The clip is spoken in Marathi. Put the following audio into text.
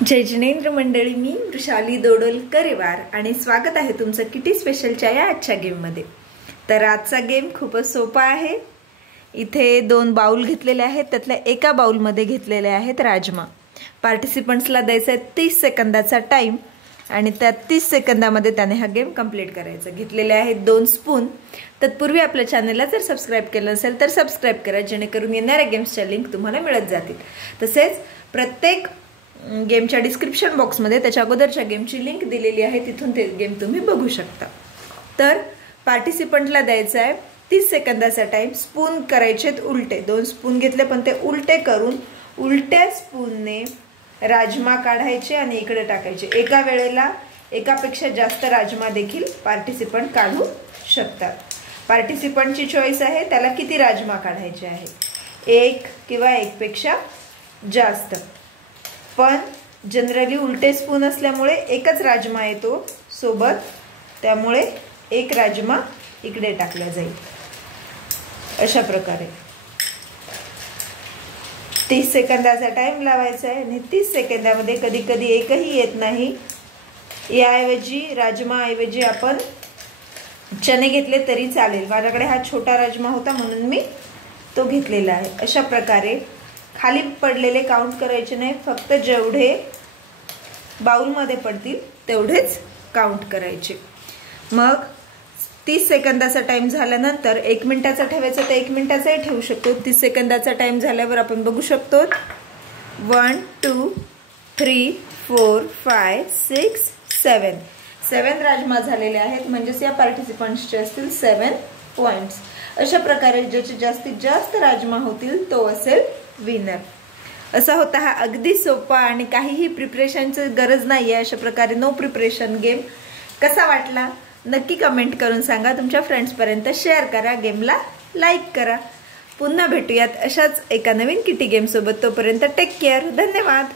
जय जिनेंद्र मंडळी, मी वृषाली दोडोलकरेवार आणि स्वागत आहे तुमचं किटी स्पेशलच्या या आजच्या गेममध्ये। तर आजचा गेम खूपच सोपा आहे। इथे दोन बाउल घेतलेले आहेत, त्यातल्या एका बाउलमध्ये घेतलेले आहेत राजमा। पार्टिसिपंट्सला द्यायचा आहे 30 सेकंदाचा टाइम आणि त्या 30 सेकंदामध्ये त्याने हा गेम कंप्लीट करायचा। घेतलेले आहेत 2 स्पून। तत्पूर्वी आपल्या चॅनलला जर सबस्क्राइब केलं असेल तर सबस्क्राइब करा, जेणेकरून येणाऱ्या गेम्सच्या लिंक तुम्हाला मिळत जातील। तसेच प्रत्येक गेमच्या डिस्क्रिप्शन बॉक्समध्ये त्याच्या अगोदरच्या गेमची लिंक दिलेली आहे, तिथून ते गेम तुम्ही बघू शकता। तर पार्टिसिपंटला द्यायचा आहे 30 सेकंदाचा टाइम। स्पून करायचेत उलटे, 2 स्पून घेतले पण ते उलटे करून उलट्या स्पूनने राजमा काढायचे आणि इकडे टाकायचे। एका वेळेला एकापेक्षा जास्त राजमा देखील पार्टिसिपंट काढू शकतात। पार्टिसिपंटची चॉईस आहे त्याला किती राजमा काढायचे आहे, 1 किंवा 1 पेक्षा जास्त। पण जनरली उलटे स्पून असल्यामुळे एकच राजमा येतो सोबत, त्यामुळे एक राजमा इकडे टाकला जाईल। अशा प्रकारे 30 सेकंदाचा टाइम लावायचा आहे आणि 30 सेकंदामध्ये कधी कधी एकही येत नाही, याऐवजी राजमा ऐवजी आपण चणे घेतले तरी चालेल। माझ्याकडे हा छोटा राजमा होता म्हणून मी तो घेतलेला आहे। अशा प्रकारे खाली पडलेले काउंट करायचे नाही, फक्त जेवढे बाउलमध्ये पडतील तेवढेच काउंट करायचे। मग 30 सेकंदाचा टाइम झाल्यानंतर 1 मिनिटाचा ठेवायचा तर 1 मिनिटाचाही ठेवू शकतो। 30 सेकंदाचा टाइम झाल्यावर आपण बघू शकतो 1 2 3 4 5 6 7 राजमा झालेले आहेत, म्हणजे या पार्टिसिपंट्सचे असतील 7 पॉइंट्स। अशा प्रकारे ज्याचे जास्तीत जास्त राजमा होतील तो असेल विनर। असा होता हा अगदी सोपा आणि काहीही प्रिपरेशनची गरज नाहीये, अशा प्रकारे नो प्रिपरेशन गेम। कसा वाटला नक्की कमेंट करून सांगा, तुमच्या फ्रेंड्स पर्यंत शेअर करा, गेमला लाईक करा। पुन्हा भेटूयात अशाच एका नवीन किटी गेम सोबत, तोपर्यंत टेक केअर, धन्यवाद।